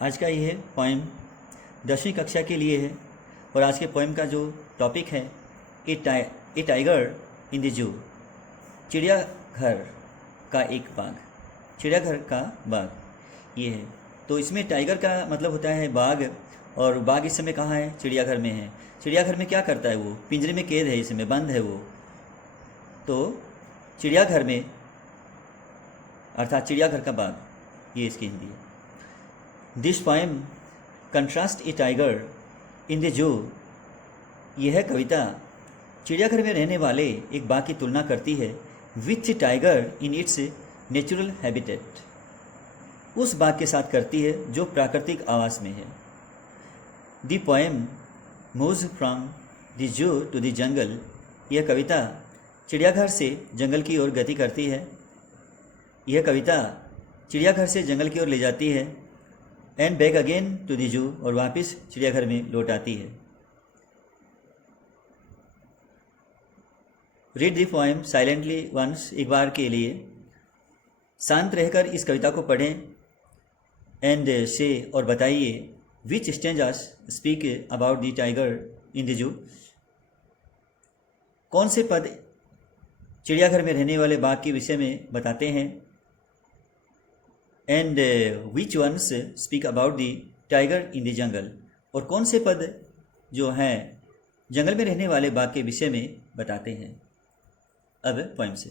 आज का ये पोएम 10वीं कक्षा के लिए है और आज के पोएम का जो टॉपिक है ए टाइगर इन द जू, चिड़ियाघर का एक बाग, चिड़ियाघर का बाग ये है। तो इसमें टाइगर का मतलब होता है बाघ, और बाघ इस समय कहाँ है? चिड़ियाघर में है। चिड़ियाघर में क्या करता है? वो पिंजरे में कैद है, इस समय बंद है वो। तो चिड़ियाघर में अर्थात चिड़ियाघर का बाग, ये इसकी हिंदी है। This poem contrast A tiger in the जू, यह कविता चिड़ियाघर में रहने वाले एक बाघ की तुलना करती है with tiger in its natural habitat, उस बाघ के साथ करती है जो प्राकृतिक आवास में है। The poem moves from the zoo to the jungle, यह कविता चिड़ियाघर से जंगल की ओर गति करती है। यह कविता चिड़ियाघर से जंगल की ओर ले जाती है। And back again to the zoo, और वापस चिड़ियाघर में लौट आती है। Read the poem silently once, एक बार के लिए शांत रहकर इस कविता को पढ़ें। एंड से, और बताइए, which stanzas speak about the tiger in the zoo, कौन से पद चिड़ियाघर में रहने वाले बाघ के विषय में बताते हैं। And which ones speak about the tiger in the jungle, और कौन से पद जो हैं जंगल में रहने वाले बाघ के विषय में बताते हैं। अब पोएम से।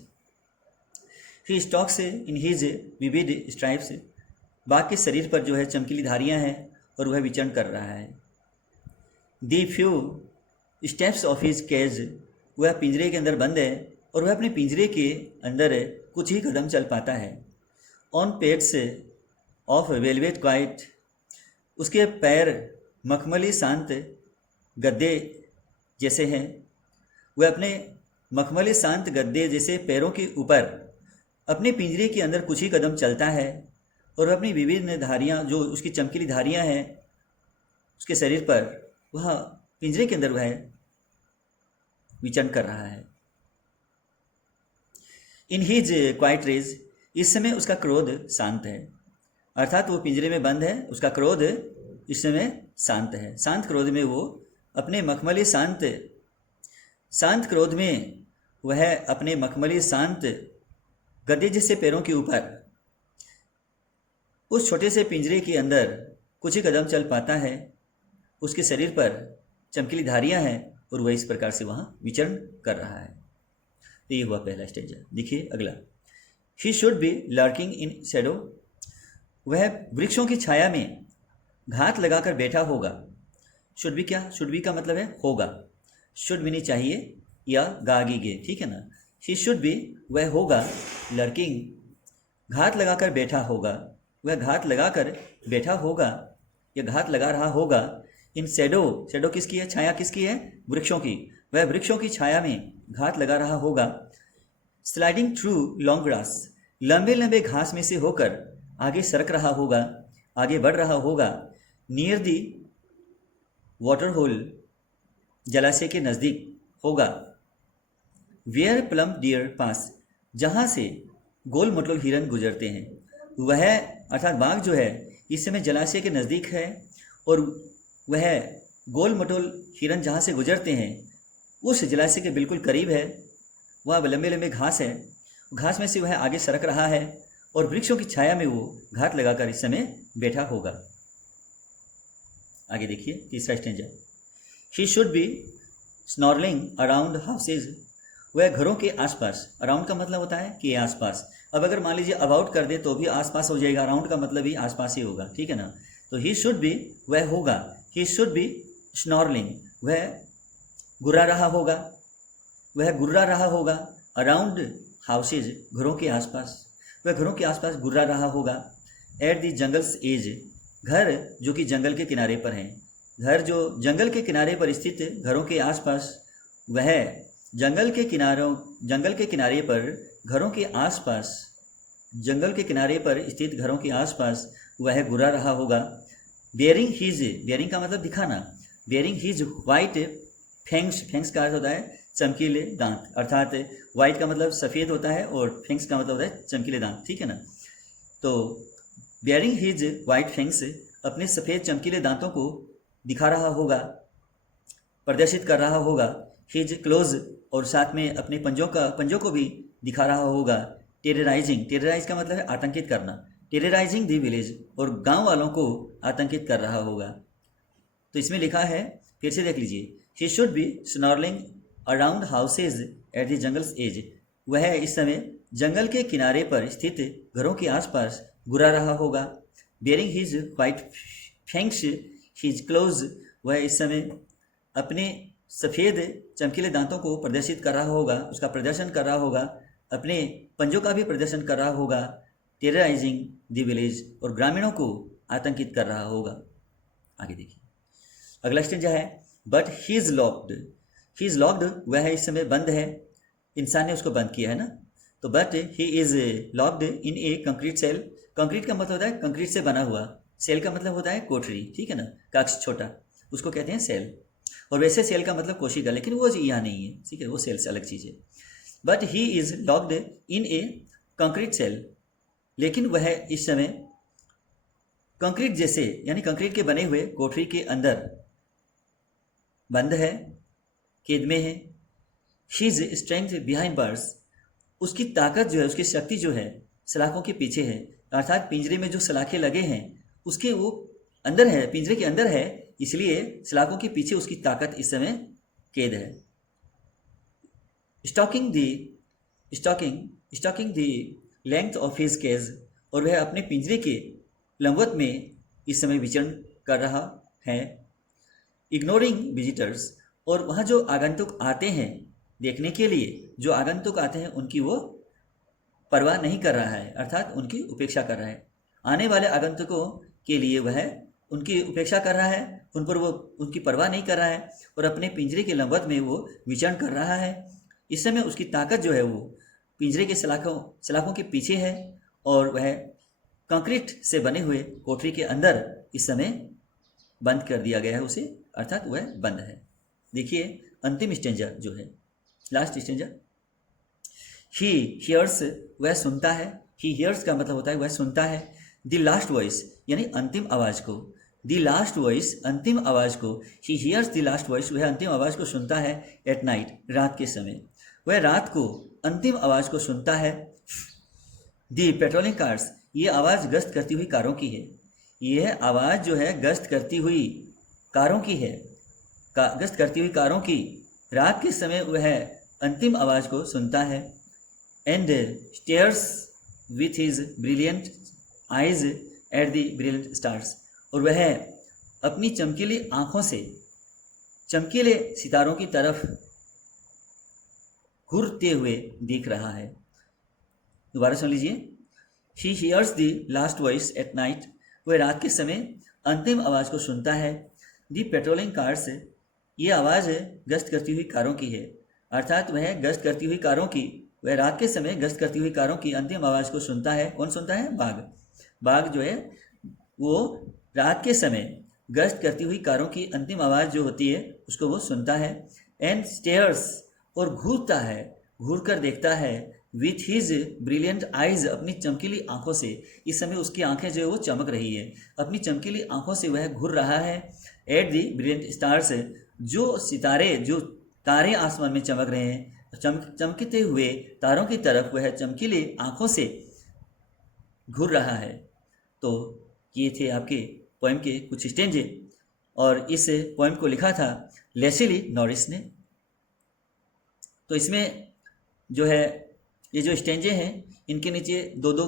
He stalks in his vivid stripes, बाघ के शरीर पर जो है चमकीली धारियां हैं और वह विचरण कर रहा है। The few steps of his cage, वह पिंजरे के अंदर बंद है और वह अपने पिंजरे के अंदर कुछ ही कदम चल पाता है। On pads of velvet quite, उसके पैर मखमली शांत गद्दे जैसे हैं। वह अपने मखमली शांत गद्दे जैसे पैरों के ऊपर अपने पिंजरे के अंदर कुछ ही कदम चलता है और अपनी विभिन्न धारियां, जो उसकी चमकीली धारियां हैं उसके शरीर पर, वह पिंजरे के अंदर वह विचरण कर रहा है। इन हिज क्वाइट रेज, इस समय उसका क्रोध शांत है, अर्थात वो पिंजरे में बंद है, उसका क्रोध इस समय शांत है। शांत क्रोध में वो अपने मखमली शांत क्रोध में वह अपने मखमली शांत गद्दे जैसे पैरों के ऊपर उस छोटे से पिंजरे के अंदर कुछ ही कदम चल पाता है। उसके शरीर पर चमकीली धारियां हैं और वह इस प्रकार से वहाँ विचरण कर रहा है। तो ये हुआ पहला स्टेज। देखिए अगला। ही should B lurking in Shadow, वह वृक्षों की छाया में घात लगाकर बैठा होगा। शुड बी क्या? शुड बी का मतलब है होगा। शुड भी नहीं चाहिए या गागी गे, ठीक है ना। ही शुड बी, वह होगा, लर्किंग घात लगाकर बैठा होगा, वह घात लगाकर बैठा होगा या घात लगा रहा होगा। इन शैडो, शैडो किसकी है? छाया किसकी है? वृक्षों की। वह वृक्षों की छाया में घात लगा रहा होगा। स्लाइडिंग थ्रू लॉन्ग ग्रास, लंबे लंबे घास में से होकर आगे सरक रहा होगा, आगे बढ़ रहा होगा। नियर दी वाटर होल, जलाशय के नज़दीक होगा। वेयर प्लम डियर पास, जहाँ से गोल मटोल हिरन गुजरते हैं। वह अर्थात बाघ जो है इस समय जलाशय के नज़दीक है और वह गोल मटोल हिरन जहाँ से गुजरते हैं उस जलाशय के बिल्कुल करीब है। वह लंबे लंबे घास है, घास में से वह आगे सरक रहा है और वृक्षों की छाया में वो घात लगाकर इस समय बैठा होगा। आगे देखिए तीसरा stanza. He should be snarling around houses, वह घरों के आसपास, अराउंड का मतलब होता है कि आसपास। अब अगर मान लीजिए अबाउट कर दे तो भी आसपास हो जाएगा, अराउंड का मतलब ही आसपास ही होगा, ठीक है ना। तो ही शुड बी, वह होगा। ही शुड बी स्नॉर्लिंग, वह गुर्रा रहा होगा, वह गुर्रा रहा होगा। अराउंड हाउसेज, घरों के आसपास, वह घरों के आसपास गुर्रा रहा होगा। एट द जंगल्स एज, घर जो कि जंगल के किनारे पर हैं, घर जो जंगल के किनारे पर स्थित घरों के आसपास, वह जंगल के किनारे पर घरों के आसपास, जंगल के किनारे पर स्थित घरों के आसपास वह गुर्रा रहा होगा। बेयरिंग हिज, बेयरिंग का मतलब दिखाना, bearing his white fangs, fangs का अर्थ होता है चमकीले दांत, अर्थात वाइट का मतलब सफ़ेद होता है और फैंग्स का मतलब होता है चमकीले दांत, ठीक है ना। तो बेयरिंग हिज वाइट फैंग्स अपने सफ़ेद चमकीले दांतों को दिखा रहा होगा, प्रदर्शित कर रहा होगा। हिज क्लोज, और साथ में अपने पंजों को भी दिखा रहा होगा। टेरराइजिंग, टेरराइज का मतलब है आतंकित करना। टेरराइजिंग दी विलेज, और गांव वालों को आतंकित कर रहा होगा। तो इसमें लिखा है, फिर से देख लीजिए, he should be snarling around houses at the jungle's edge. वह इस समय जंगल के किनारे पर स्थित घरों के आसपास घुरा रहा होगा। Bearing his white fangs his close, वह इस समय अपने सफ़ेद चमकीले दांतों को प्रदर्शित कर रहा होगा, उसका प्रदर्शन कर रहा होगा, अपने पंजों का भी प्रदर्शन कर रहा होगा। टेरराइजिंग द विलेज, और ग्रामीणों को आतंकित कर रहा होगा। आगे देखिए, अगला स्टेंजा है, but he is locked. He is locked, वह इस समय बंद है, इंसान ने उसको बंद किया है ना। तो but he is locked in a concrete cell. Concrete का मतलब होता है कंक्रीट से बना हुआ, सेल का मतलब होता है कोठरी, ठीक है ना, कक्ष छोटा, उसको कहते हैं सेल। और वैसे सेल का मतलब कोशिका, लेकिन वो यहाँ नहीं है, ठीक है, वो सेल से अलग चीज़ है। But he is locked in a concrete cell, लेकिन वह इस समय कंक्रीट जैसे, यानी कंक्रीट के बने हुए कोठरी के अंदर बंद है, कैद में है। शीज स्ट्रेंथ बिहाइंड बार्स, उसकी ताकत जो है, उसकी शक्ति जो है सलाखों के पीछे है, अर्थात पिंजरे में जो सलाखें लगे हैं उसके वो अंदर है, पिंजरे के अंदर है, इसलिए सलाखों के पीछे उसकी ताकत इस समय कैद है। Stalking the length of his cage, और वह अपने पिंजरे के लंबवत में इस समय विचरण कर रहा है। इग्नोरिंग विजिटर्स, और वहाँ जो आगंतुक आते हैं देखने के लिए, जो आगंतुक आते हैं उनकी वो परवाह नहीं कर रहा है, अर्थात उनकी उपेक्षा कर रहा है। आने वाले आगंतुकों के लिए वह उनकी उपेक्षा कर रहा है, उन पर वो उनकी परवाह नहीं कर रहा है, और अपने पिंजरे के लंबवत में वो विचरण कर रहा है। इस समय उसकी ताकत जो है वो पिंजरे के सलाखों के पीछे है, और वह कंक्रीट से बने हुए कोठरी के अंदर इस समय बंद कर दिया गया है उसे, अर्थात वह बंद है। देखिए अंतिम स्टेंजा जो है, लास्ट स्टेंजा, ही हियर्स, वह सुनता है। ही हियर्स का मतलब होता है वह सुनता है। द लास्ट वॉइस, यानी अंतिम आवाज़ को, द लास्ट वॉइस, अंतिम आवाज़ को। He hears the last voice, वह अंतिम आवाज़ को सुनता है। एट नाइट, रात के समय, वह रात को अंतिम आवाज़ को सुनता है। दी पेट्रोलिंग कार्स, ये आवाज़ गश्त करती हुई कारों की है। यह आवाज़ जो है गश्त करती हुई कारों की है, गश्त करती हुई कारों की। रात के समय वह अंतिम आवाज़ को सुनता है। And stairs with his brilliant eyes at the brilliant stars, और वह अपनी चमकीली आँखों से चमकीले सितारों की तरफ घूरते हुए देख रहा है। दोबारा सुन लीजिए, he hears the last voice at night, वह रात के समय अंतिम आवाज़ को सुनता है। दी पेट्रोलिंग कार्स, ये आवाज़ गश्त करती हुई कारों की है, अर्थात वह गश्त करती हुई कारों की, वह रात के समय गश्त करती हुई कारों की अंतिम आवाज़ को सुनता है। कौन सुनता है? बाघ जो है वो रात के समय गश्त करती हुई कारों की अंतिम आवाज़ जो होती है उसको वो सुनता है। एंड स्टेयर्स, और घूरता है, घूर कर देखता है। विथ हिज ब्रिलियंट आइज, अपनी चमकीली आंखों से। इस समय उसकी आंखें जो है वो चमक रही है, अपनी चमकीली आंखों से वह घूर रहा है। एट दी ब्रिलियंट स्टार्स, जो सितारे, जो तारे आसमान में चमक रहे हैं, चमकते हुए तारों की तरफ वह चमकीली आंखों से घूर रहा है। तो ये थे आपके पोएम के कुछ स्टेंजे, और इस पोएम को लिखा था लेस्ली नॉरिस ने। तो इसमें जो है ये जो स्टेंजे हैं इनके नीचे दो दो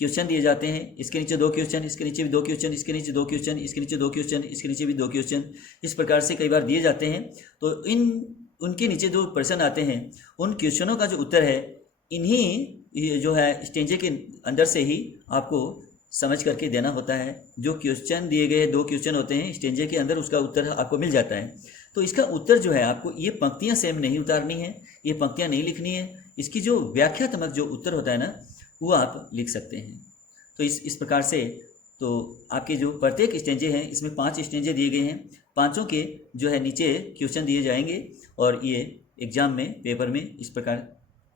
क्वेश्चन दिए जाते हैं। इसके नीचे 2 क्वेश्चन, इसके नीचे भी 2 क्वेश्चन, इसके नीचे 2 क्वेश्चन, इसके नीचे 2 क्वेश्चन, इसके नीचे भी 2 क्वेश्चन, इस प्रकार से कई बार दिए जाते हैं। तो उनके नीचे जो प्रश्न आते हैं उन क्वेश्चनों का जो उत्तर है इन्हीं जो है स्टेंजे के अंदर से ही आपको समझ करके देना होता है। जो क्वेश्चन दिए गए 2 क्वेश्चन होते हैं स्टेंजे के अंदर, उसका उत्तर आपको मिल जाता है। तो इसका उत्तर जो है आपको ये पंक्तियां सेम नहीं उतारनी है, ये पंक्तियां नहीं लिखनी है, इसकी जो व्याख्यात्मक जो उत्तर होता है ना वो आप लिख सकते हैं। तो इस प्रकार से तो आपके जो प्रत्येक स्टेंजे हैं इसमें 5 स्टेंजे दिए गए हैं, पांचों के जो है नीचे क्वेश्चन दिए जाएंगे और ये एग्जाम में पेपर में इस प्रकार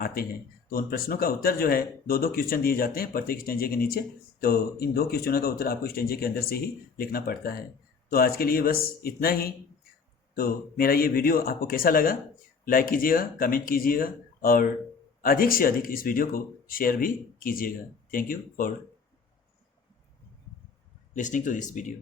आते हैं। तो उन प्रश्नों का उत्तर जो है 2-2 क्वेश्चन दिए जाते हैं प्रत्येक स्टेंजे के नीचे, तो इन 2 क्वेश्चनों का उत्तर आपको स्टेंजे के अंदर से ही लिखना पड़ता है। तो आज के लिए बस इतना ही। तो मेरा ये वीडियो आपको कैसा लगा, लाइक कीजिएगा, कमेंट कीजिएगा और अधिक से अधिक इस वीडियो को शेयर भी कीजिएगा। Thank you for listening to this video.